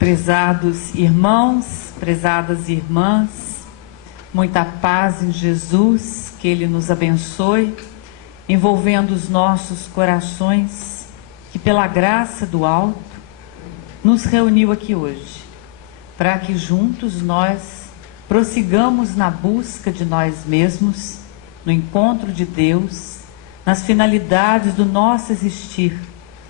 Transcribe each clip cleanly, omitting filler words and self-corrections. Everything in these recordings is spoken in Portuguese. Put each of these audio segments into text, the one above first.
Prezados irmãos, prezadas irmãs, muita paz em Jesus, que Ele nos abençoe, envolvendo os nossos corações, que pela graça do alto nos reuniu aqui hoje, para que juntos nós prossigamos na busca de nós mesmos, no encontro de Deus, nas finalidades do nosso existir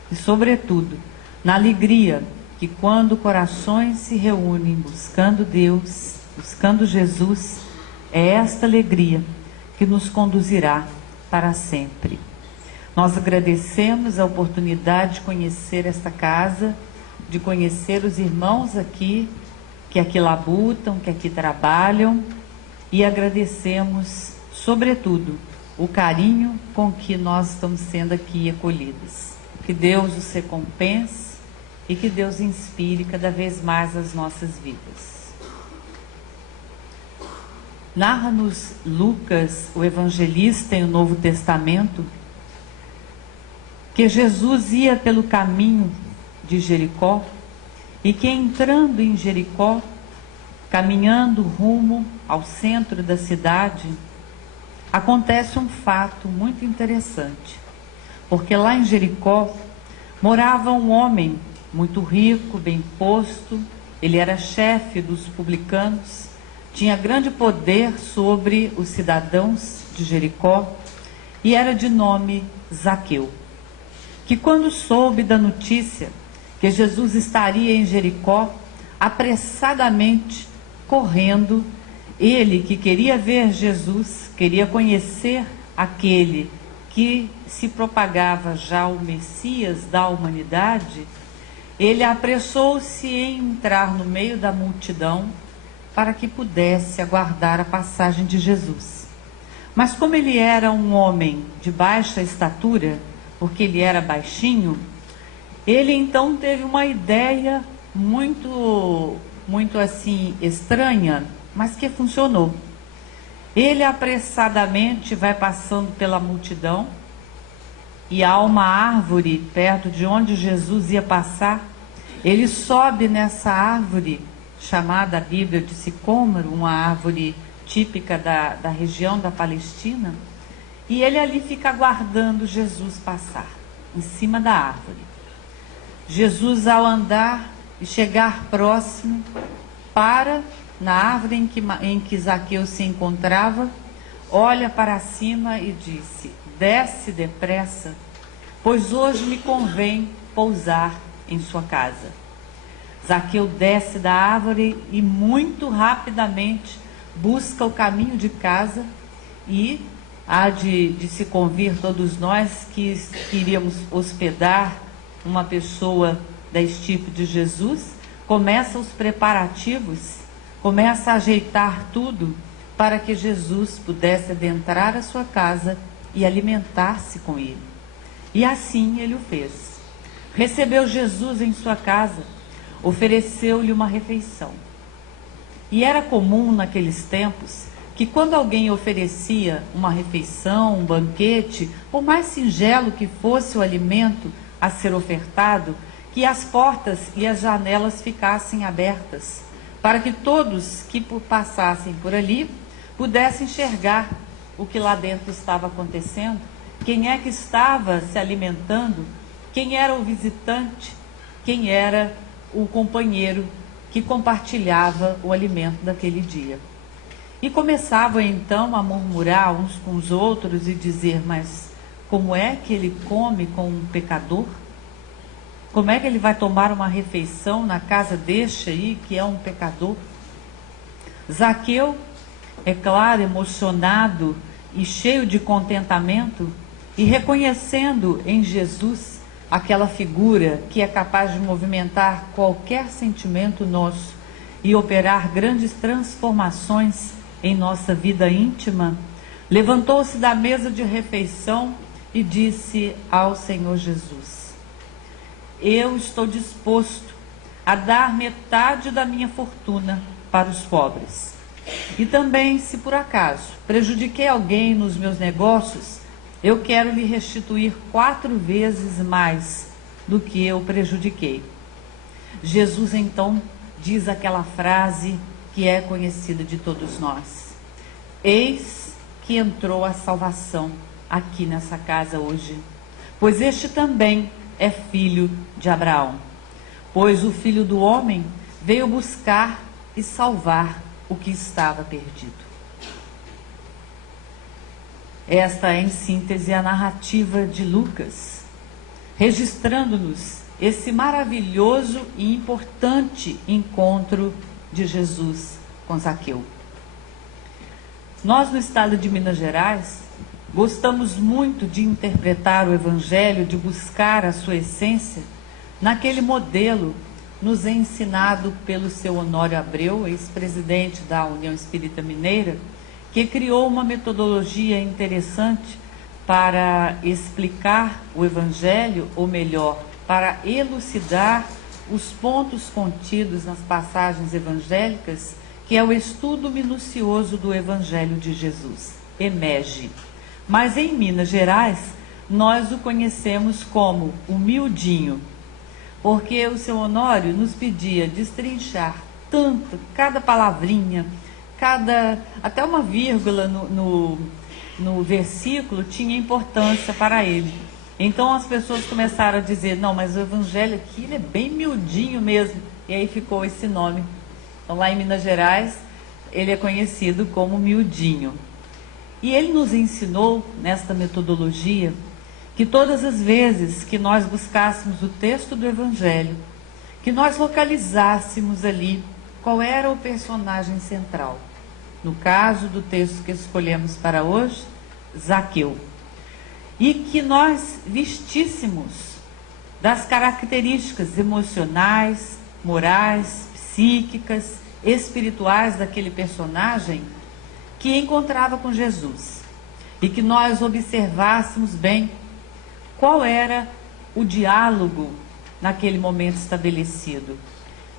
e, sobretudo, na alegria que quando corações se reúnem buscando Deus, buscando Jesus, é esta alegria que nos conduzirá para sempre. Nós agradecemos a oportunidade de conhecer esta casa, de conhecer os irmãos aqui, que aqui labutam, que aqui trabalham, e agradecemos, sobretudo, o carinho com que nós estamos sendo aqui acolhidos. Que Deus os recompense e que Deus inspire cada vez mais as nossas vidas. Narra-nos Lucas, o evangelista em o Novo Testamento, que Jesus ia pelo caminho de Jericó e que, entrando em Jericó, caminhando rumo ao centro da cidade, acontece um fato muito interessante, porque lá em Jericó morava um homem muito rico, bem posto. Ele era chefe dos publicanos, tinha grande poder sobre os cidadãos de Jericó e era de nome Zaqueu, que quando soube da notícia que Jesus estaria em Jericó, apressadamente correndo, ele que queria ver Jesus, queria conhecer aquele que se propagava já o Messias da humanidade, ele apressou-se em entrar no meio da multidão para que pudesse aguardar a passagem de Jesus. Mas como ele era um homem de baixa estatura, porque ele era baixinho, ele então teve uma ideia muito assim estranha, mas que funcionou. Ele apressadamente vai passando pela multidão e há uma árvore perto de onde Jesus ia passar. Ele sobe nessa árvore, chamada a Bíblia de sicômoro, uma árvore típica da região da Palestina, e ele ali fica aguardando Jesus passar, em cima da árvore. Jesus, ao andar e chegar próximo, para na árvore em que Zaqueu se encontrava, olha para cima e disse: desce depressa, pois hoje me convém pousar em sua casa. Zaqueu desce da árvore e muito rapidamente busca o caminho de casa, e há de se convir todos nós que iríamos hospedar uma pessoa da estirpe de Jesus. Começa os preparativos, começa a ajeitar tudo para que Jesus pudesse adentrar a sua casa e alimentar-se com ele. E assim ele o fez. Recebeu Jesus em sua casa, ofereceu-lhe uma refeição. E era comum naqueles tempos que quando alguém oferecia uma refeição, um banquete, por mais singelo que fosse o alimento a ser ofertado, que as portas e as janelas ficassem abertas, para que todos que passassem por ali pudessem enxergar o que lá dentro estava acontecendo, quem é que estava se alimentando, quem era o visitante, quem era o companheiro que compartilhava o alimento daquele dia. E começavam então a murmurar uns com os outros e dizer: mas como é que ele come com um pecador? Como é que ele vai tomar uma refeição na casa deste aí, que é um pecador? Zaqueu, é claro, emocionado e cheio de contentamento, e reconhecendo em Jesus aquela figura que é capaz de movimentar qualquer sentimento nosso e operar grandes transformações em nossa vida íntima, levantou-se da mesa de refeição e disse ao Senhor Jesus: eu estou disposto a dar metade da minha fortuna para os pobres. E também, se por acaso prejudiquei alguém nos meus negócios, eu quero lhe restituir 4 vezes mais do que eu prejudiquei. Jesus então diz aquela frase que é conhecida de todos nós: eis que entrou a salvação aqui nessa casa hoje, pois este também é filho de Abraão. Pois o Filho do Homem veio buscar e salvar o que estava perdido. Esta é, em síntese, a narrativa de Lucas, registrando-nos esse maravilhoso e importante encontro de Jesus com Zaqueu. Nós, no estado de Minas Gerais, gostamos muito de interpretar o Evangelho, de buscar a sua essência naquele modelo nos ensinado pelo seu Honório Abreu, ex-presidente da União Espírita Mineira, que criou uma metodologia interessante para explicar o Evangelho, ou melhor, para elucidar os pontos contidos nas passagens evangélicas, que é o estudo minucioso do Evangelho de Jesus, EMEGE. Mas em Minas Gerais, nós o conhecemos como o miudinho, porque o seu Honório nos pedia destrinchar tanto, cada palavrinha, até uma vírgula no versículo tinha importância para ele. Então as pessoas começaram a dizer, não, mas o Evangelho aqui ele é bem miudinho mesmo, e aí ficou esse nome. Então lá em Minas Gerais, ele é conhecido como miudinho. E ele nos ensinou, nesta metodologia, que todas as vezes que nós buscássemos o texto do Evangelho, que nós localizássemos ali qual era o personagem central. No caso do texto que escolhemos para hoje, Zaqueu. E que nós vestíssemos das características emocionais, morais, psíquicas, espirituais daquele personagem que encontrava com Jesus. E que nós observássemos bem qual era o diálogo naquele momento estabelecido.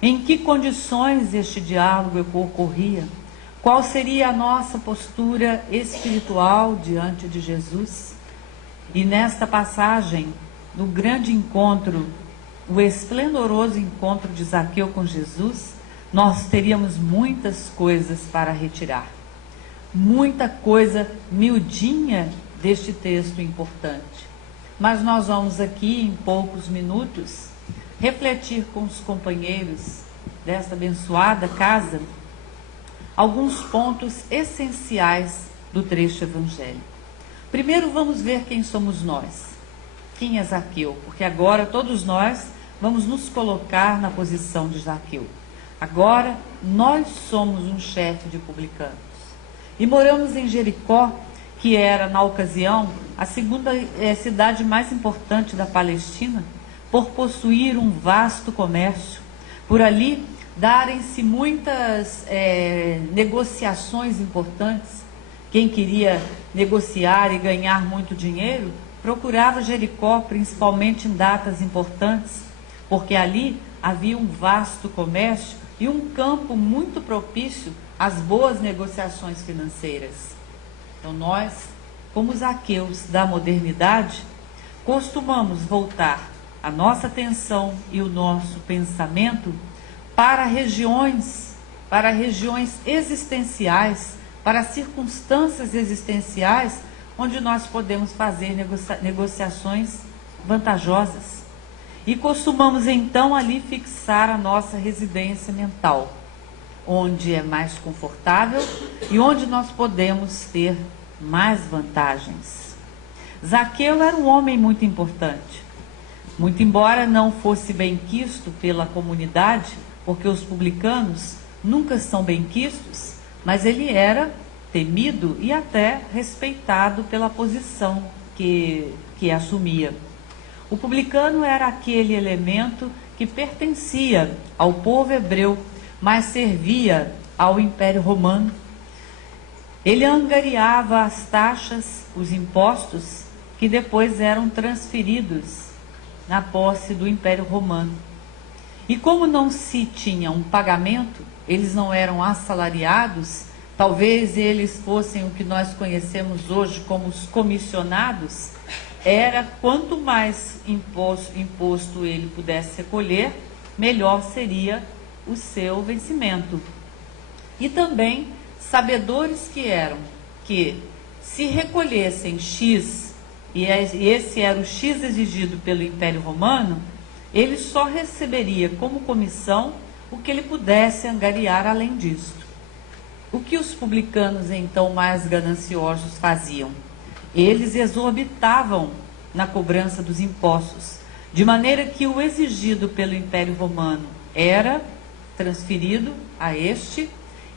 Em que condições este diálogo ocorria? Qual seria a nossa postura espiritual diante de Jesus? E nesta passagem, no grande encontro, o esplendoroso encontro de Zaqueu com Jesus, nós teríamos muitas coisas para retirar. Muita coisa miudinha deste texto importante. Mas nós vamos aqui, em poucos minutos, refletir com os companheiros desta abençoada casa alguns pontos essenciais do trecho evangélico. Primeiro vamos ver quem somos nós. Quem é Zaqueu? Porque agora todos nós vamos nos colocar na posição de Zaqueu. Agora nós somos um chefe de publicanos. E moramos em Jericó, que era, na ocasião, a segunda cidade mais importante da Palestina, por possuir um vasto comércio. Por ali darem-se muitas negociações importantes. Quem queria negociar e ganhar muito dinheiro, procurava Jericó, principalmente em datas importantes, porque ali havia um vasto comércio e um campo muito propício às boas negociações financeiras. Então nós, como Zaqueus da modernidade, costumamos voltar a nossa atenção e o nosso pensamento para regiões existenciais, para circunstâncias existenciais, onde nós podemos fazer negociações vantajosas. E costumamos então ali fixar a nossa residência mental, onde é mais confortável e onde nós podemos ter mais vantagens. Zaqueu era um homem muito importante, muito embora não fosse benquisto pela comunidade, porque os publicanos nunca são benquistos, mas ele era temido e até respeitado pela posição que assumia. O publicano era aquele elemento que pertencia ao povo hebreu, mas servia ao Império Romano. Ele angariava as taxas, os impostos, que depois eram transferidos na posse do Império Romano. E como não se tinha um pagamento, eles não eram assalariados, talvez eles fossem o que nós conhecemos hoje como os comissionados, era quanto mais imposto ele pudesse recolher, melhor seria o seu vencimento. E também sabedores que eram que se recolhessem X, e esse era o X exigido pelo Império Romano, ele só receberia como comissão o que ele pudesse angariar além disto. O que os publicanos, então, mais gananciosos faziam? Eles exorbitavam na cobrança dos impostos, de maneira que o exigido pelo Império Romano era transferido a este,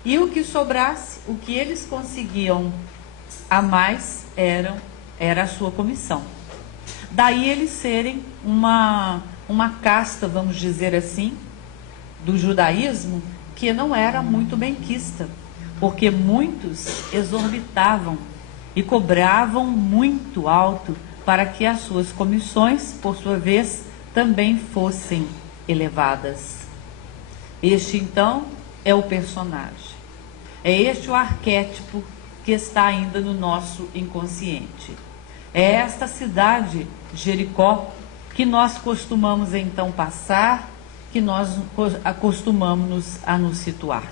e o que sobrasse, o que eles conseguiam a mais, era a sua comissão. Daí eles serem uma casta, vamos dizer assim, do judaísmo, que não era muito benquista, porque muitos exorbitavam e cobravam muito alto para que as suas comissões, por sua vez, também fossem elevadas. Este, então, é o personagem. É este o arquétipo que está ainda no nosso inconsciente. É esta cidade, Jericó, que nós costumamos então passar, que nós acostumamos a nos situar.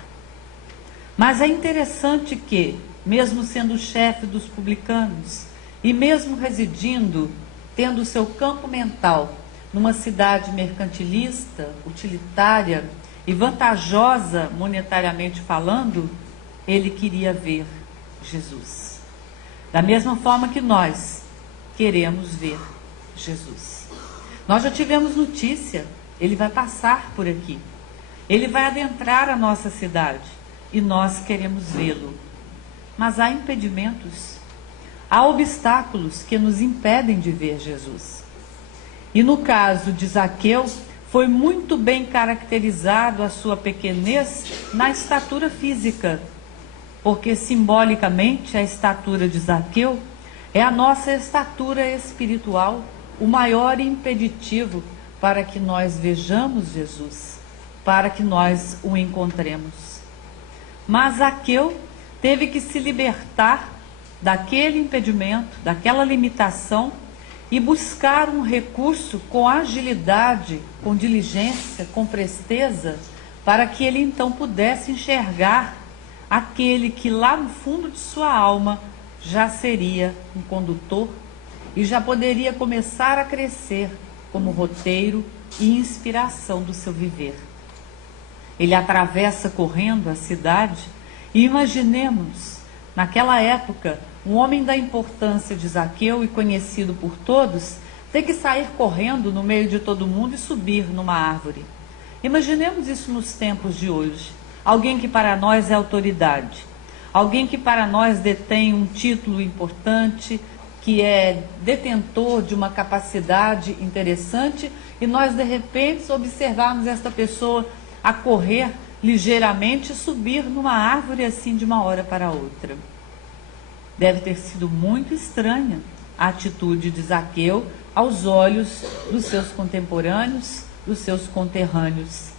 Mas é interessante que, mesmo sendo chefe dos publicanos, e mesmo residindo, tendo seu campo mental numa cidade mercantilista, utilitária e vantajosa monetariamente falando, ele queria ver Jesus. Da mesma forma que nós queremos ver Jesus. Nós já tivemos notícia, ele vai passar por aqui. Ele vai adentrar a nossa cidade e nós queremos vê-lo. Mas há impedimentos, há obstáculos que nos impedem de ver Jesus. E no caso de Zaqueu, foi muito bem caracterizado a sua pequenez na estatura física, porque simbolicamente a estatura de Zaqueu é a nossa estatura espiritual, o maior impeditivo para que nós vejamos Jesus, para que nós o encontremos. Mas Zaqueu teve que se libertar daquele impedimento, daquela limitação, e buscar um recurso com agilidade, com diligência, com presteza, para que ele então pudesse enxergar aquele que lá no fundo de sua alma já seria um condutor e já poderia começar a crescer como roteiro e inspiração do seu viver. Ele atravessa correndo a cidade e imaginemos, naquela época, um homem da importância de Zaqueu e conhecido por todos, ter que sair correndo no meio de todo mundo e subir numa árvore. Imaginemos isso nos tempos de hoje. Alguém que para nós é autoridade, alguém que para nós detém um título importante, que é detentor de uma capacidade interessante, e nós de repente observarmos esta pessoa a correr ligeiramente e subir numa árvore assim de uma hora para outra. Deve ter sido muito estranha a atitude de Zaqueu aos olhos dos seus contemporâneos, dos seus conterrâneos.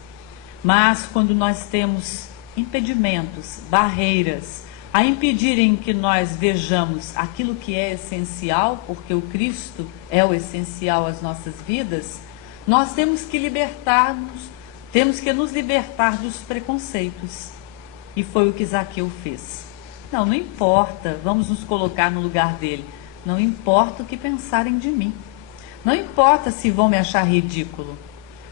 Mas quando nós temos impedimentos, barreiras, a impedirem que nós vejamos aquilo que é essencial, porque o Cristo é o essencial às nossas vidas, nós temos que nos libertar dos preconceitos. E foi o que Zaqueu fez. Não importa, vamos nos colocar no lugar dele. Não importa o que pensarem de mim. Não importa se vão me achar ridículo.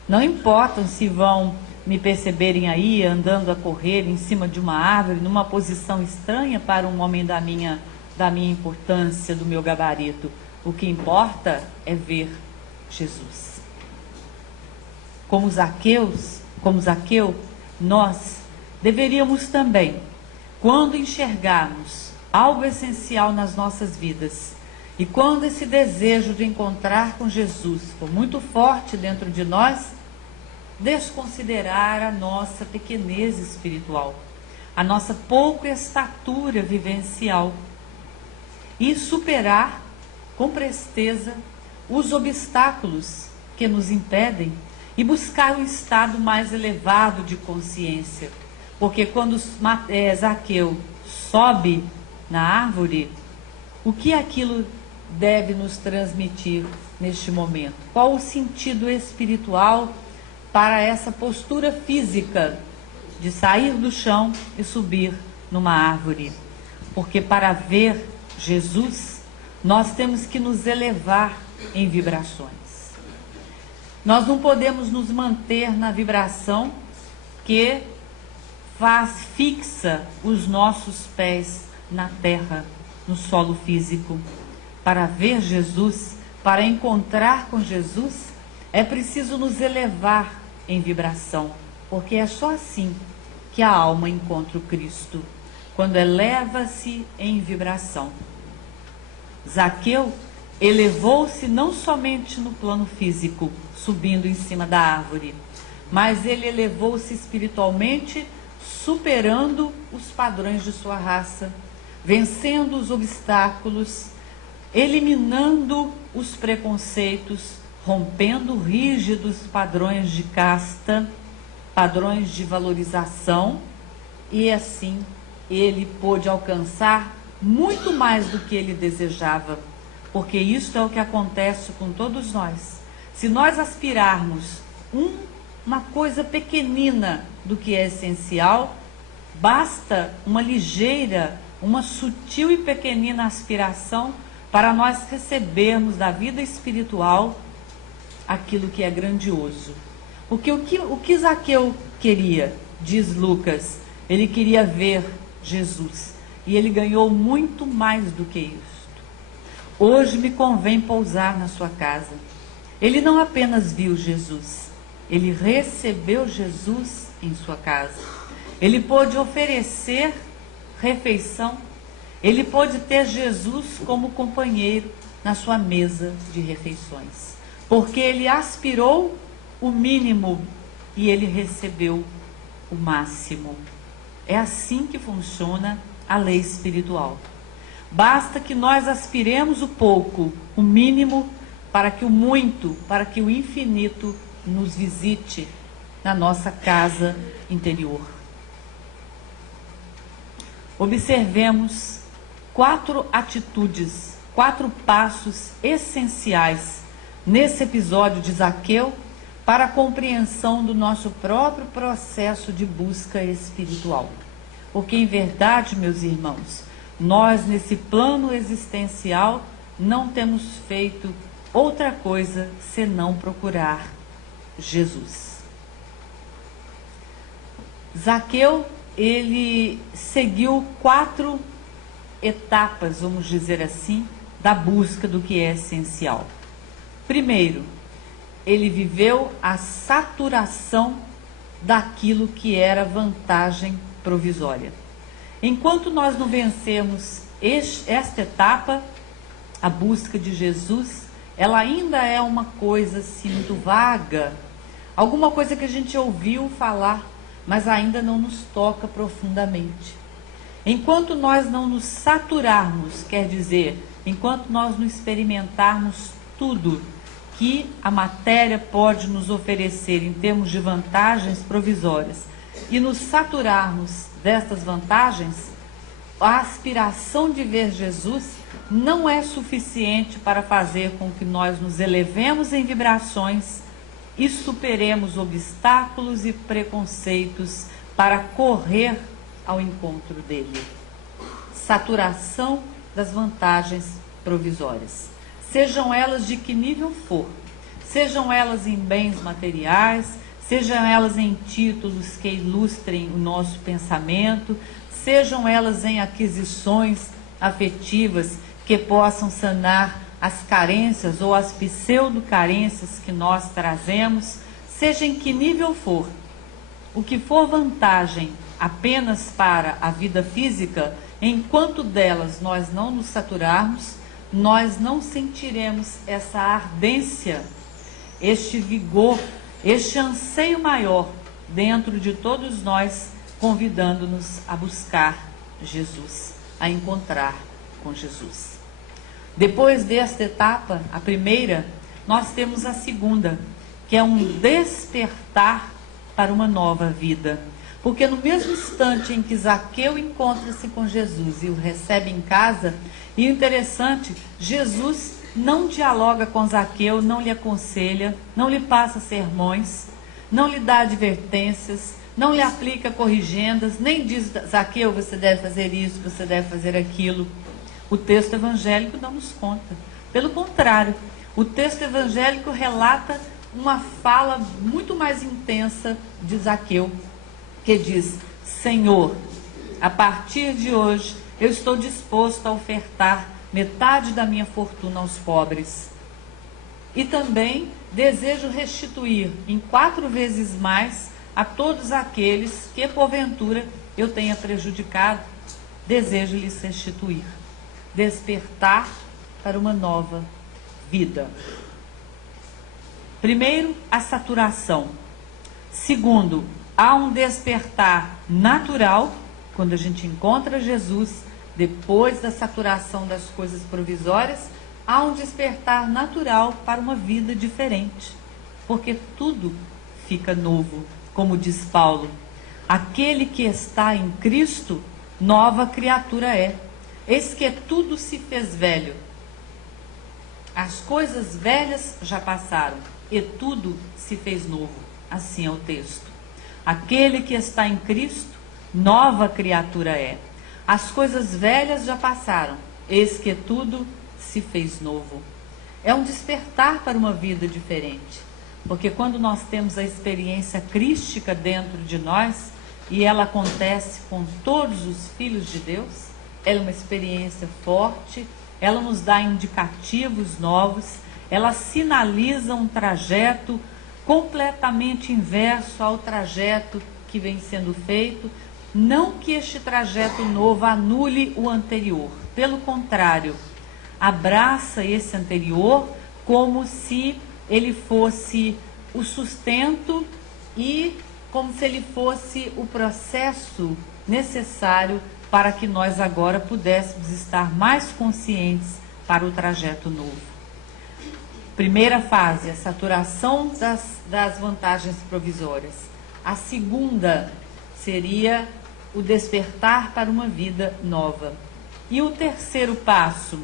Não importa se vão me perceberem aí andando a correr em cima de uma árvore, numa posição estranha para um homem da minha importância, do meu gabarito. O que importa é ver Jesus. Como Zaqueu, nós deveríamos também, quando enxergarmos algo essencial nas nossas vidas, e quando esse desejo de encontrar com Jesus for muito forte dentro de nós, desconsiderar a nossa pequenez espiritual, a nossa pouca estatura vivencial, e superar com presteza os obstáculos que nos impedem e buscar um estado mais elevado de consciência. Porque quando Zaqueu sobe na árvore, o que aquilo deve nos transmitir neste momento? Qual o sentido espiritual para essa postura física de sair do chão e subir numa árvore. Porque para ver Jesus, nós temos que nos elevar em vibrações. Nós não podemos nos manter na vibração que fixa os nossos pés na terra, no solo físico. Para ver Jesus, para encontrar com Jesus, é preciso nos elevar em vibração, porque é só assim que a alma encontra o Cristo, quando eleva-se em vibração. Zaqueu elevou-se não somente no plano físico, subindo em cima da árvore, mas ele elevou-se espiritualmente, superando os padrões de sua raça, vencendo os obstáculos, eliminando os preconceitos, rompendo rígidos padrões de casta, padrões de valorização, e assim ele pôde alcançar muito mais do que ele desejava, porque isso é o que acontece com todos nós. Se nós aspirarmos uma coisa pequenina do que é essencial, basta uma ligeira, uma sutil e pequenina aspiração para nós recebermos da vida espiritual aquilo que é grandioso. Porque o que Zaqueu queria, diz Lucas, ele queria ver Jesus, e ele ganhou muito mais do que isso. Hoje me convém pousar na sua casa. Ele não apenas viu Jesus, ele recebeu Jesus em sua casa. Ele pôde oferecer refeição, ele pôde ter Jesus como companheiro na sua mesa de refeições, porque ele aspirou o mínimo e ele recebeu o máximo. É assim que funciona a lei espiritual. Basta que nós aspiremos o pouco, o mínimo, para que o muito, para que o infinito nos visite na nossa casa interior. Observemos 4 atitudes, 4 passos essenciais nesse episódio de Zaqueu para a compreensão do nosso próprio processo de busca espiritual. Porque, em verdade, meus irmãos, nós, nesse plano existencial, não temos feito outra coisa senão procurar Jesus. Zaqueu, ele seguiu 4 etapas, vamos dizer assim, da busca do que é essencial. Primeiro, ele viveu a saturação daquilo que era vantagem provisória. Enquanto nós não vencemos esta etapa, a busca de Jesus, ela ainda é uma coisa assim muito vaga, alguma coisa que a gente ouviu falar, mas ainda não nos toca profundamente. Enquanto nós não nos saturarmos, quer dizer, enquanto nós não experimentarmos tudo que a matéria pode nos oferecer em termos de vantagens provisórias e nos saturarmos destas vantagens, a aspiração de ver Jesus não é suficiente para fazer com que nós nos elevemos em vibrações e superemos obstáculos e preconceitos para correr ao encontro dele. Saturação das vantagens provisórias. Sejam elas de que nível for, sejam elas em bens materiais, sejam elas em títulos que ilustrem o nosso pensamento, sejam elas em aquisições afetivas que possam sanar as carências ou as pseudo-carências que nós trazemos, seja em que nível for. O que for vantagem apenas para a vida física, enquanto delas nós não nos saturarmos, nós não sentiremos essa ardência, este vigor, este anseio maior dentro de todos nós, convidando-nos a buscar Jesus, a encontrar com Jesus. Depois desta etapa, a primeira, nós temos a segunda, que é um despertar para uma nova vida. Porque no mesmo instante em que Zaqueu encontra-se com Jesus e o recebe em casa, e interessante, Jesus não dialoga com Zaqueu, não lhe aconselha, não lhe passa sermões. não lhe dá advertências, não lhe aplica corrigendas, nem diz: Zaqueu, você deve fazer isso, você deve fazer aquilo. O texto evangélico não nos conta. Pelo contrário, o texto evangélico relata uma fala muito mais intensa de Zaqueu, que diz: Senhor, a partir de hoje eu estou disposto a ofertar metade da minha fortuna aos pobres. E também desejo restituir em 4 vezes mais a todos aqueles que porventura eu tenha prejudicado. Desejo lhes restituir. Despertar para uma nova vida. Primeiro, a saturação. Segundo, há um despertar natural, quando a gente encontra Jesus, depois da saturação das coisas provisórias, há um despertar natural para uma vida diferente, porque tudo fica novo, como diz Paulo. Aquele que está em Cristo, nova criatura é. Eis que tudo se fez velho. As coisas velhas já passaram, e tudo se fez novo. Assim é o texto. Aquele que está em Cristo, nova criatura é. As coisas velhas já passaram, eis que tudo se fez novo. É um despertar para uma vida diferente, porque quando nós temos a experiência crística dentro de nós, e ela acontece com todos os filhos de Deus, ela é uma experiência forte, ela nos dá indicativos novos, ela sinaliza um trajeto completamente inverso ao trajeto que vem sendo feito. Não que este trajeto novo anule o anterior, pelo contrário, abraça esse anterior como se ele fosse o sustento e como se ele fosse o processo necessário para que nós agora pudéssemos estar mais conscientes para o trajeto novo. Primeira fase, a saturação das vantagens provisórias. A segunda seria o despertar para uma vida nova. E o terceiro passo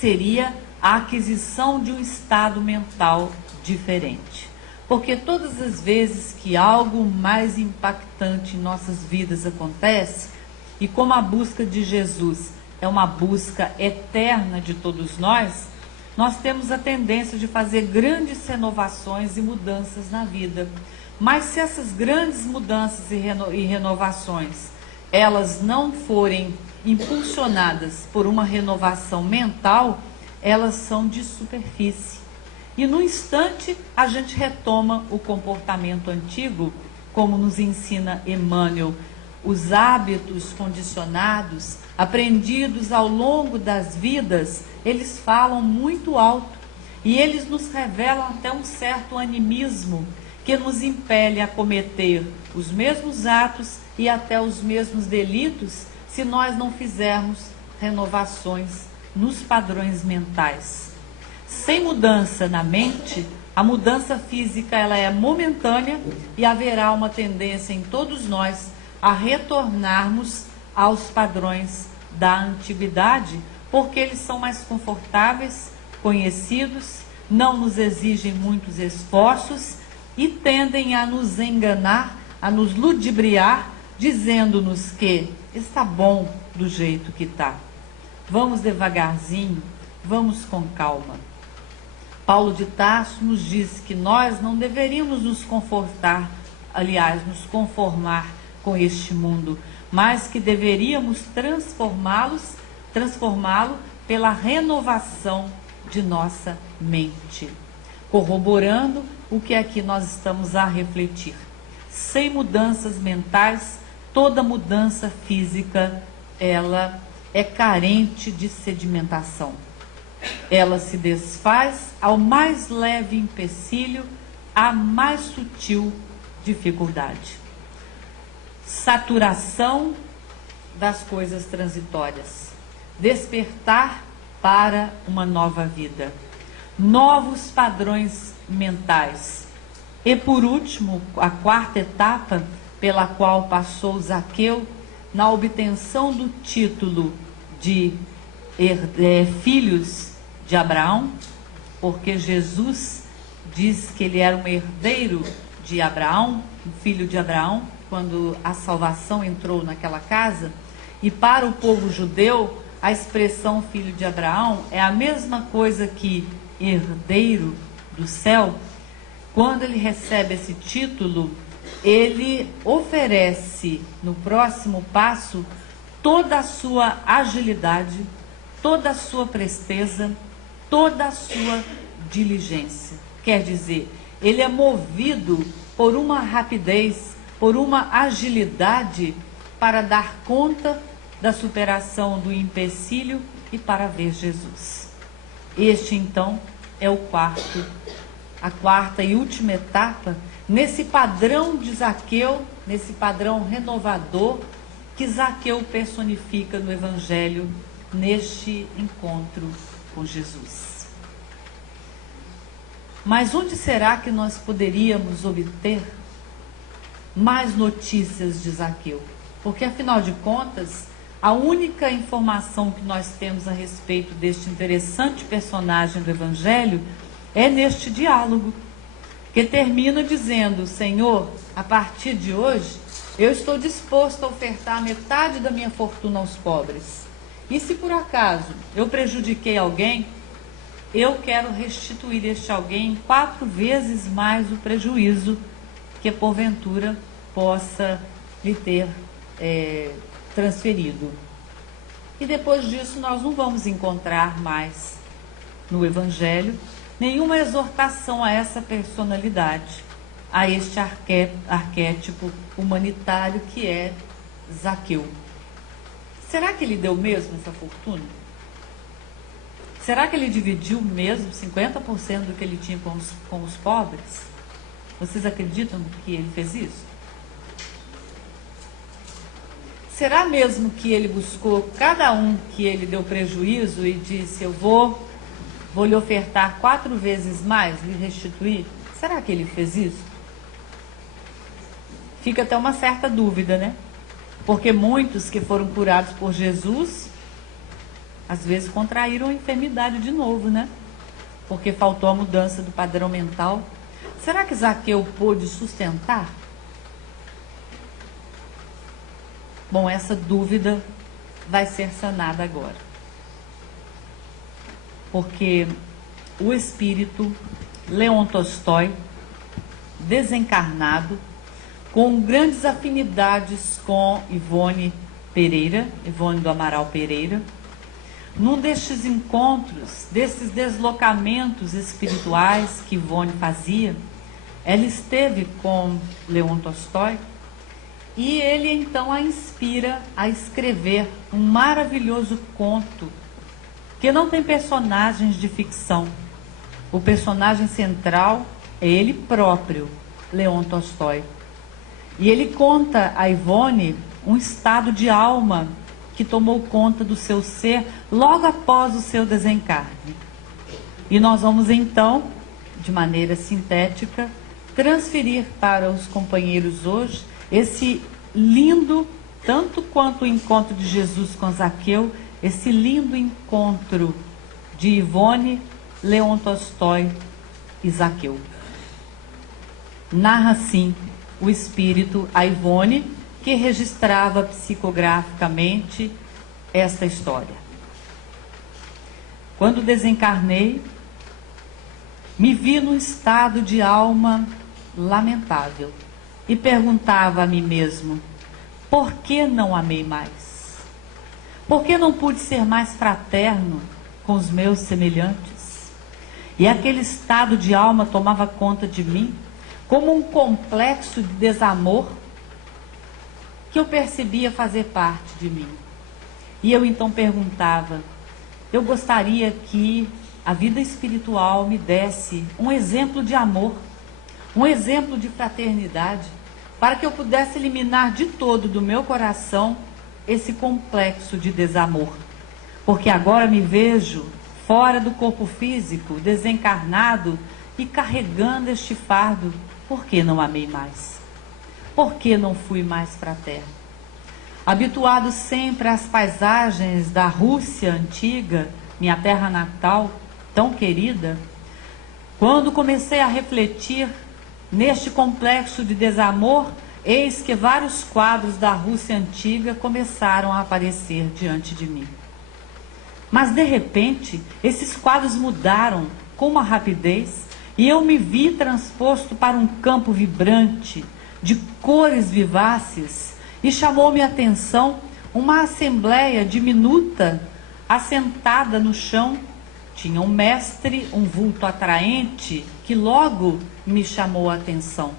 seria a aquisição de um estado mental diferente. Porque todas as vezes que algo mais impactante em nossas vidas acontece, e como a busca de Jesus é uma busca eterna de todos nós temos a tendência de fazer grandes renovações e mudanças na vida. Mas se essas grandes mudanças e renovações, elas não forem impulsionadas por uma renovação mental, elas são de superfície. E no instante a gente retoma o comportamento antigo, como nos ensina Emmanuel. Os hábitos condicionados, aprendidos ao longo das vidas, eles falam muito alto e eles nos revelam até um certo animismo que nos impele a cometer os mesmos atos e até os mesmos delitos se nós não fizermos renovações nos padrões mentais. Sem mudança na mente, a mudança física ela é momentânea e haverá uma tendência em todos nós a retornarmos aos padrões da antiguidade, porque eles são mais confortáveis, conhecidos, não nos exigem muitos esforços e tendem a nos enganar, a nos ludibriar, dizendo-nos que está bom do jeito que está. Vamos devagarzinho, vamos com calma. Paulo de Tarso nos diz que nós não deveríamos nos conformar com este mundo, mas que deveríamos transformá-lo pela renovação de nossa mente, corroborando o que aqui nós estamos a refletir. Sem mudanças mentais, toda mudança física, ela é carente de sedimentação. Ela se desfaz ao mais leve empecilho, à mais sutil dificuldade. Saturação das coisas transitórias, despertar para uma nova vida, novos padrões mentais. E por último, a quarta etapa pela qual passou Zaqueu na obtenção do título de filhos de Abraão, porque Jesus diz que ele era um herdeiro de de Abraão, o filho de Abraão, quando a salvação entrou naquela casa. E para o povo judeu, a expressão filho de Abraão é a mesma coisa que herdeiro do céu. Quando ele recebe esse título, ele oferece no próximo passo toda a sua agilidade, toda a sua presteza, toda a sua diligência. Quer dizer, ele é movido por uma rapidez, por uma agilidade para dar conta da superação do empecilho e para ver Jesus. Este, então, é a quarta e última etapa nesse padrão de Zaqueu, nesse padrão renovador que Zaqueu personifica no Evangelho, neste encontro com Jesus. Mas onde será que nós poderíamos obter mais notícias de Zaqueu? Porque, afinal de contas, a única informação que nós temos a respeito deste interessante personagem do Evangelho é neste diálogo, que termina dizendo: Senhor, a partir de hoje, eu estou disposto a ofertar metade da minha fortuna aos pobres. E se por acaso eu prejudiquei alguém, eu quero restituir este alguém 4 vezes mais o prejuízo que porventura possa lhe ter transferido. E depois disso nós não vamos encontrar mais no Evangelho nenhuma exortação a essa personalidade, a este arquétipo humanitário que é Zaqueu. Será que ele deu mesmo essa fortuna? Será que ele dividiu mesmo 50% do que ele tinha com os pobres? Vocês acreditam que ele fez isso? Será mesmo que ele buscou cada um que ele deu prejuízo e disse: eu vou lhe ofertar 4 vezes mais, lhe restituir? Será que ele fez isso? Fica até uma certa dúvida, né? Porque muitos que foram curados por Jesus, às vezes contraíram a enfermidade de novo, né? Porque faltou a mudança do padrão mental. Será que Zaqueu pôde sustentar? Bom, essa dúvida vai ser sanada agora. Porque o espírito Leon Tolstói, desencarnado, com grandes afinidades com Ivone do Amaral Pereira, num destes encontros, desses deslocamentos espirituais que Ivone fazia, ela esteve com Leon Tolstói e ele então a inspira a escrever um maravilhoso conto que não tem personagens de ficção. O personagem central é ele próprio, Leon Tolstói. E ele conta a Ivone um estado de alma que tomou conta do seu ser logo após o seu desencarne. E nós vamos então, de maneira sintética, transferir para os companheiros hoje esse lindo, tanto quanto o encontro de Jesus com Zaqueu, esse lindo encontro de Ivone, Leon Tolstói e Zaqueu. Narra assim o espírito a Ivone, que registrava psicograficamente esta história. Quando desencarnei, me vi num estado de alma lamentável e perguntava a mim mesmo: por que não amei mais? Por que não pude ser mais fraterno com os meus semelhantes? E aquele estado de alma tomava conta de mim como um complexo de desamor que eu percebia fazer parte de mim. E eu então perguntava: eu gostaria que a vida espiritual me desse um exemplo de amor, um exemplo de fraternidade, para que eu pudesse eliminar de todo do meu coração esse complexo de desamor. Porque agora me vejo fora do corpo físico, desencarnado e carregando este fardo. Por que não amei mais? Por que não fui mais fraterno? Habituado sempre às paisagens da Rússia antiga, minha terra natal, tão querida, quando comecei a refletir neste complexo de desamor, eis que vários quadros da Rússia antiga começaram a aparecer diante de mim. Mas de repente, esses quadros mudaram com uma rapidez e eu me vi transposto para um campo vibrante, de cores vivaces, e chamou-me a atenção uma assembleia diminuta, assentada no chão. Tinha um mestre, um vulto atraente, que logo me chamou a atenção.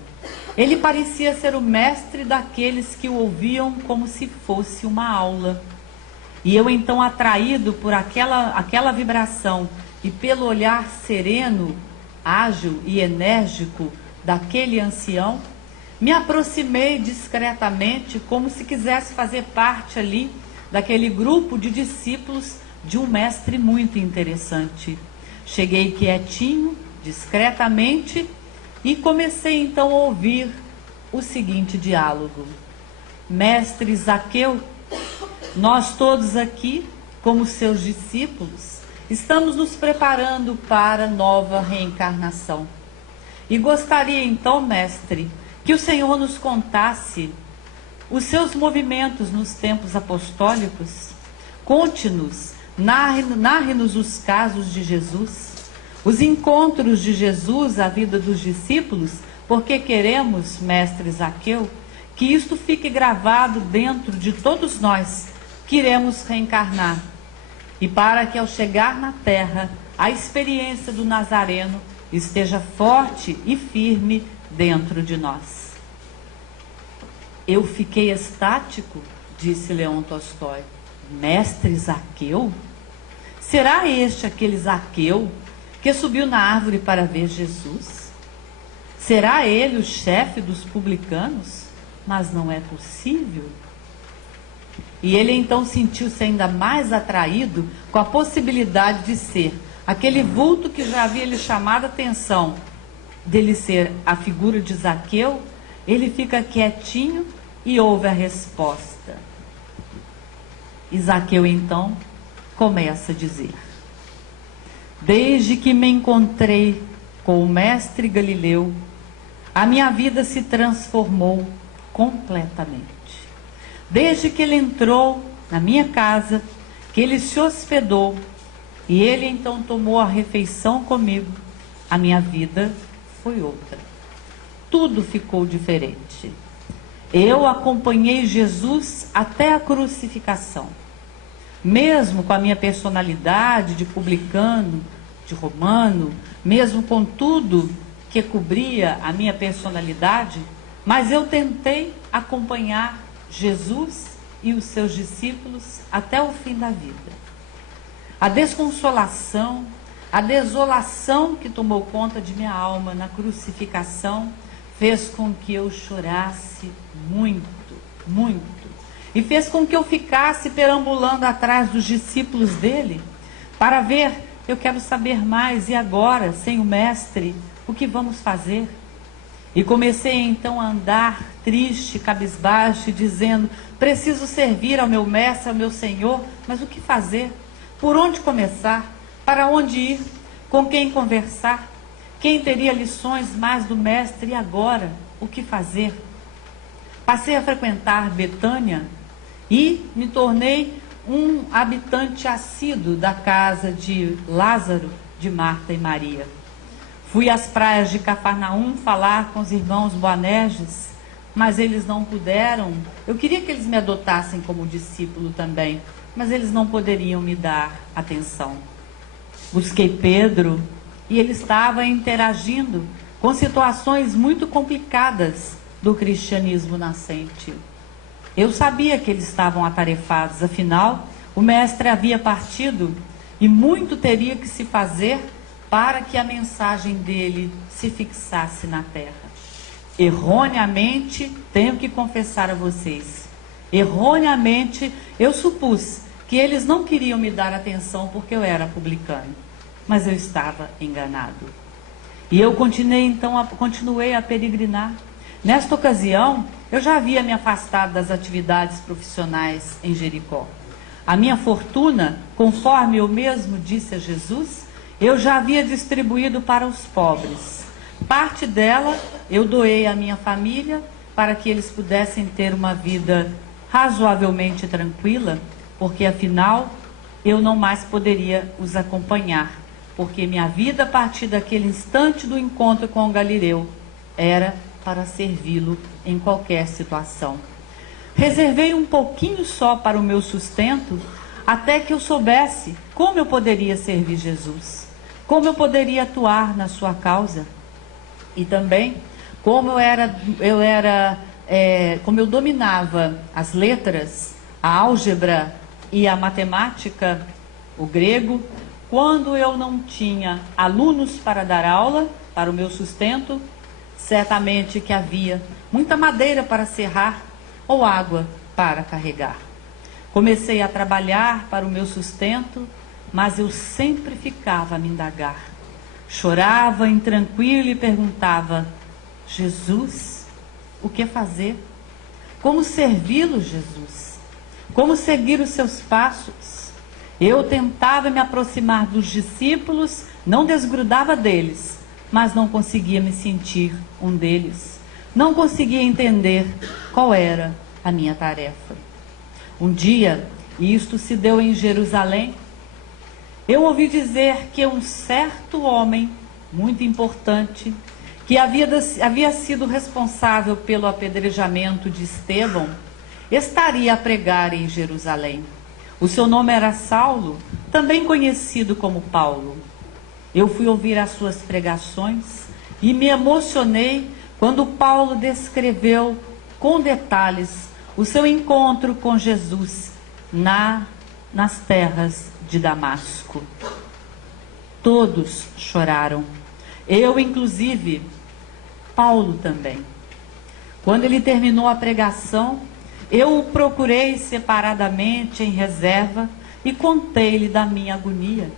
Ele parecia ser o mestre daqueles que o ouviam como se fosse uma aula. E eu então, atraído por aquela vibração e pelo olhar sereno, ágil e enérgico daquele ancião, me aproximei discretamente, como se quisesse fazer parte ali daquele grupo de discípulos de um mestre muito interessante. Cheguei quietinho, discretamente, e comecei então a ouvir o seguinte diálogo: Mestre Zaqueu, nós todos aqui, como seus discípulos, estamos nos preparando para nova reencarnação. E gostaria então, mestre, que o Senhor nos contasse os seus movimentos nos tempos apostólicos. Conte-nos, narre-nos os casos de Jesus, os encontros de Jesus à vida dos discípulos, porque queremos, mestre Zaqueu, que isto fique gravado dentro de todos nós que iremos reencarnar, e para que ao chegar na terra, a experiência do Nazareno esteja forte e firme dentro de nós. Eu fiquei estático, disse Leon Tolstói. Mestre Zaqueu? Será este aquele Zaqueu que subiu na árvore para ver Jesus? Será ele o chefe dos publicanos? Mas não é possível. E ele então sentiu-se ainda mais atraído com a possibilidade de ser aquele vulto que já havia lhe chamado a atenção, dele ser a figura de Zaqueu. Ele fica quietinho e ouve a resposta. E Zaqueu então começa a dizer: desde que me encontrei com o mestre Galileu, a minha vida se transformou completamente. Desde que ele entrou na minha casa, que ele se hospedou, e ele então tomou a refeição comigo, a minha vida foi outra. Tudo ficou diferente. Eu acompanhei Jesus até a crucificação. Mesmo com a minha personalidade de publicano, de romano, mesmo com tudo que cobria a minha personalidade, mas eu tentei acompanhar Jesus e os seus discípulos até o fim da vida. A desconsolação, a desolação que tomou conta de minha alma na crucificação fez com que eu chorasse muito, muito. E fez com que eu ficasse perambulando atrás dos discípulos dele para ver, eu quero saber mais, e agora, sem o mestre, o que vamos fazer? E comecei então a andar triste, cabisbaixo, dizendo: preciso servir ao meu mestre, ao meu Senhor, mas o que fazer? Por onde começar? Para onde ir? Com quem conversar? Quem teria lições mais do mestre? E agora, o que fazer? Passei a frequentar Betânia e me tornei um habitante assíduo da casa de Lázaro, de Marta e Maria. Fui às praias de Cafarnaum falar com os irmãos Boanerges, mas eles não puderam. Eu queria que eles me adotassem como discípulo também, mas eles não poderiam me dar atenção. Busquei Pedro e ele estava interagindo com situações muito complicadas do cristianismo nascente. Eu sabia que eles estavam atarefados, afinal, o mestre havia partido e muito teria que se fazer para que a mensagem dele se fixasse na terra. Erroneamente, tenho que confessar a vocês, erroneamente eu supus que eles não queriam me dar atenção porque eu era publicano, mas eu estava enganado. E eu continuei a peregrinar. Nesta ocasião, eu já havia me afastado das atividades profissionais em Jericó. A minha fortuna, conforme eu mesmo disse a Jesus, eu já havia distribuído para os pobres. Parte dela eu doei à minha família para que eles pudessem ter uma vida razoavelmente tranquila, porque afinal eu não mais poderia os acompanhar, porque minha vida a partir daquele instante do encontro com o Galileu era para servi-lo em qualquer situação. Reservei um pouquinho só para o meu sustento, até que eu soubesse como eu poderia servir Jesus, como eu poderia atuar na sua causa, e também como como eu dominava as letras, a álgebra e a matemática, o grego. Quando eu não tinha alunos para dar aula, para o meu sustento, certamente que havia muita madeira para serrar ou água para carregar. Comecei a trabalhar para o meu sustento, mas eu sempre ficava a me indagar. Chorava intranquilo e perguntava: Jesus, o que fazer? Como servi-lo, Jesus? Como seguir os seus passos? Eu tentava me aproximar dos discípulos, não desgrudava deles, mas não conseguia me sentir um deles. Não conseguia entender qual era a minha tarefa. Um dia, e isto se deu em Jerusalém, eu ouvi dizer que um certo homem, muito importante, que havia sido responsável pelo apedrejamento de Estevão, estaria a pregar em Jerusalém. O seu nome era Saulo, também conhecido como Paulo. Eu fui ouvir as suas pregações e me emocionei quando Paulo descreveu com detalhes o seu encontro com Jesus nas terras de Damasco. Todos choraram. Eu, inclusive, Paulo também. Quando ele terminou a pregação, eu o procurei separadamente, em reserva, e contei-lhe da minha agonia.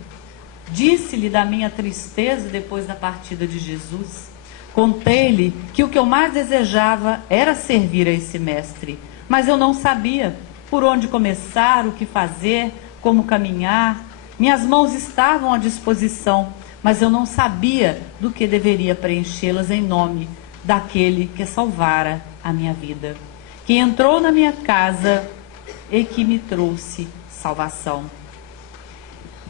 Disse-lhe da minha tristeza depois da partida de Jesus. Contei-lhe que o que eu mais desejava era servir a esse mestre, mas eu não sabia por onde começar, o que fazer, como caminhar. Minhas mãos estavam à disposição, mas eu não sabia do que deveria preenchê-las em nome daquele que salvara a minha vida, que entrou na minha casa e que me trouxe salvação.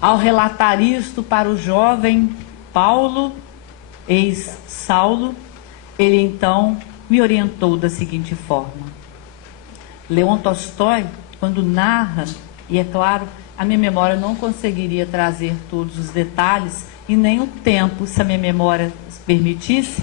Ao relatar isto para o jovem Paulo, ex-Saulo, ele então me orientou da seguinte forma. Leon Tolstói, quando narra, e é claro, a minha memória não conseguiria trazer todos os detalhes, e nem o tempo, se a minha memória permitisse,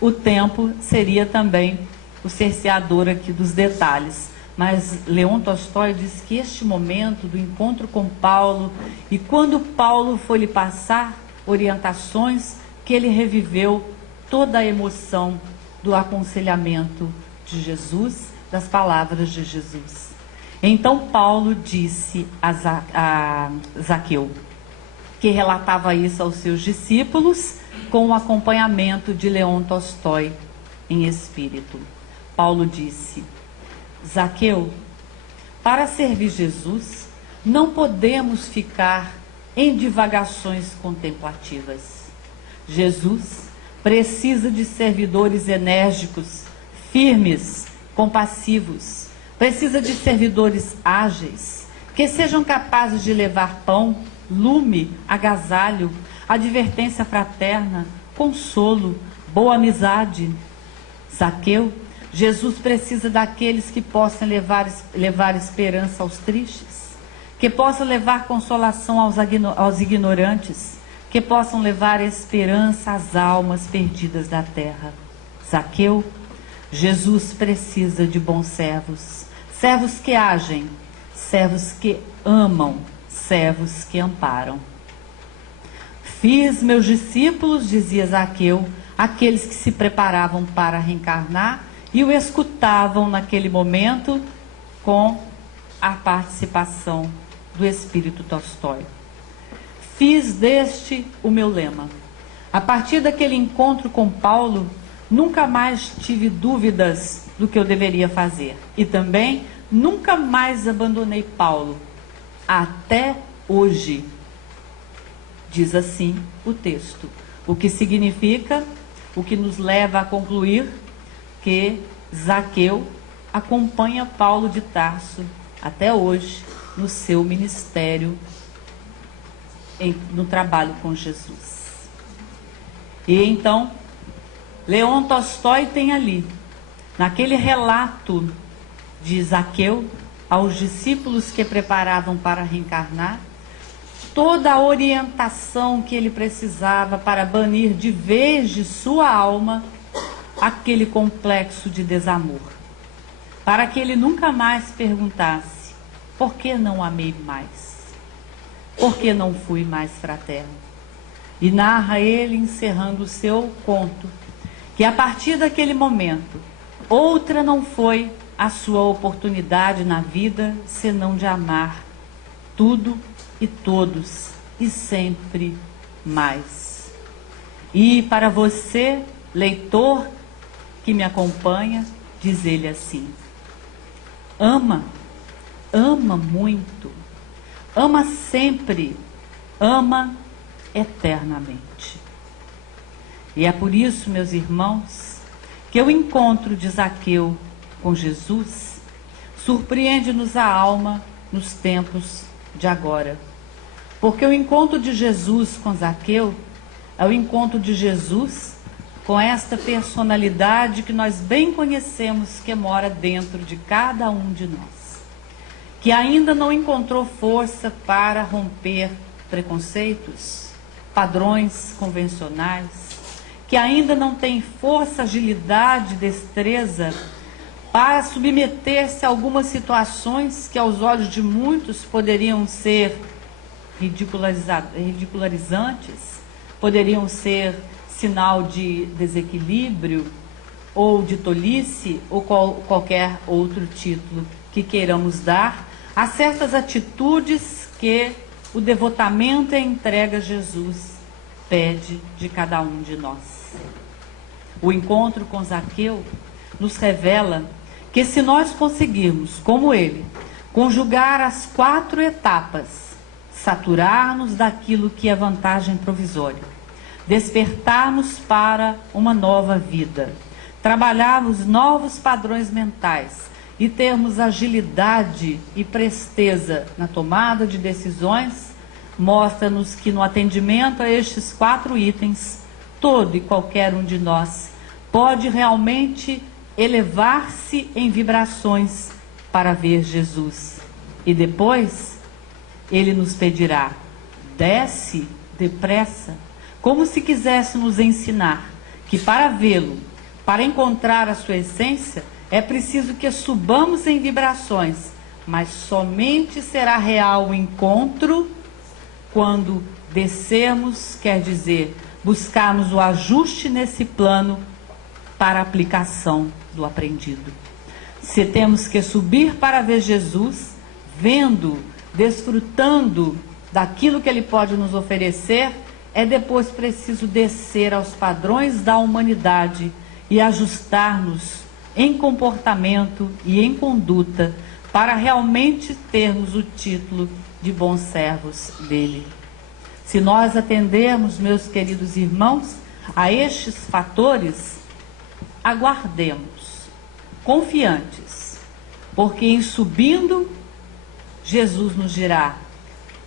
o tempo seria também o cerceador aqui dos detalhes. Mas Leon Tolstói diz que este momento do encontro com Paulo, e quando Paulo foi lhe passar orientações, que ele reviveu toda a emoção do aconselhamento de Jesus, das palavras de Jesus. Então Paulo disse a Zaqueu, que relatava isso aos seus discípulos, com o acompanhamento de Leon Tolstói em espírito. Paulo disse: Zaqueu, para servir Jesus, não podemos ficar em divagações contemplativas. Jesus precisa de servidores enérgicos, firmes, compassivos. Precisa de servidores ágeis, que sejam capazes de levar pão, lume, agasalho, advertência fraterna, consolo, boa amizade. Zaqueu, Jesus precisa daqueles que possam levar esperança aos tristes, que possam levar consolação aos ignorantes, que possam levar esperança às almas perdidas da terra. Zaqueu, Jesus precisa de bons servos, servos que agem, servos que amam, servos que amparam. Fiz meus discípulos, dizia Zaqueu, aqueles que se preparavam para reencarnar e o escutavam naquele momento com a participação do Espírito Tolstói. Fiz deste o meu lema. A partir daquele encontro com Paulo, nunca mais tive dúvidas do que eu deveria fazer. E também nunca mais abandonei Paulo. Até hoje. Diz assim o texto. O que significa, o que nos leva a concluir que Zaqueu acompanha Paulo de Tarso até hoje no seu ministério, no trabalho com Jesus. E então, Leon Tolstói tem ali, naquele relato de Zaqueu aos discípulos que preparavam para reencarnar, toda a orientação que ele precisava para banir de vez de sua alma aquele complexo de desamor, para que ele nunca mais perguntasse: por que não amei mais? Por que não fui mais fraterno? E narra ele, encerrando o seu conto, que a partir daquele momento, outra não foi a sua oportunidade na vida, senão de amar tudo e todos, e sempre mais. E para você, leitor que me acompanha, diz ele assim: ama, ama muito, ama sempre, ama eternamente. E é por isso, meus irmãos, que o encontro de Zaqueu com Jesus surpreende-nos a alma nos tempos de agora. Porque o encontro de Jesus com Zaqueu é o encontro de Jesus com esta personalidade que nós bem conhecemos, que mora dentro de cada um de nós, que ainda não encontrou força para romper preconceitos, padrões convencionais, que ainda não tem força, agilidade, destreza para submeter-se a algumas situações que aos olhos de muitos poderiam ser ridicularizantes, poderiam ser sinal de desequilíbrio ou de tolice ou qualquer outro título que queiramos dar a certas atitudes que o devotamento e a entrega a Jesus pede de cada um de nós. O encontro com Zaqueu nos revela que se nós conseguirmos, como ele, conjugar as 4 etapas, saturar-nos daquilo que é vantagem provisória, despertarmos para uma nova vida, trabalharmos novos padrões mentais e termos agilidade e presteza na tomada de decisões, mostra-nos que no atendimento a estes 4 itens, todo e qualquer um de nós pode realmente elevar-se em vibrações para ver Jesus. E depois ele nos pedirá: desce depressa, como se quisesse nos ensinar que para vê-lo, para encontrar a sua essência, é preciso que subamos em vibrações, mas somente será real o encontro quando descermos, quer dizer, buscarmos o ajuste nesse plano para a aplicação do aprendido. Se temos que subir para ver Jesus, vendo, desfrutando daquilo que ele pode nos oferecer, é depois preciso descer aos padrões da humanidade e ajustar-nos em comportamento e em conduta para realmente termos o título de bons servos dele. Se nós atendermos, meus queridos irmãos, a estes fatores, aguardemos, confiantes, porque em subindo, Jesus nos dirá: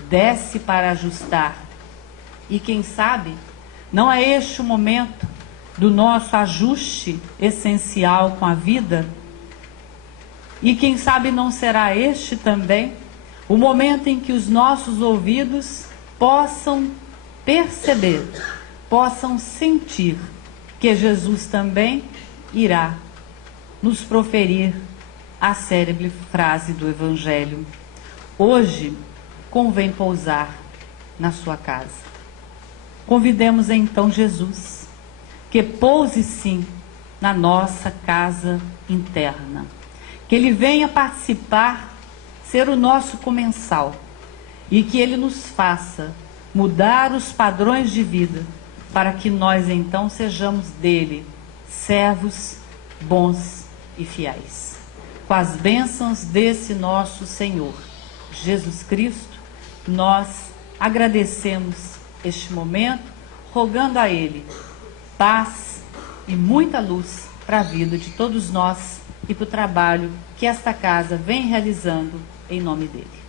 desce para ajustar. E quem sabe, não é este o momento do nosso ajuste essencial com a vida? E quem sabe não será este também o momento em que os nossos ouvidos possam perceber, possam sentir que Jesus também irá nos proferir a célebre frase do Evangelho: hoje convém pousar na sua casa. Convidemos então Jesus, que pouse sim na nossa casa interna, que ele venha participar, ser o nosso comensal, e que ele nos faça mudar os padrões de vida, para que nós então sejamos dele servos bons e fiéis. Com as bênçãos desse nosso Senhor Jesus Cristo, nós agradecemos este momento, rogando a ele paz, e muita luz para a vida de todos nós e para o trabalho que esta casa vem realizando em nome dele.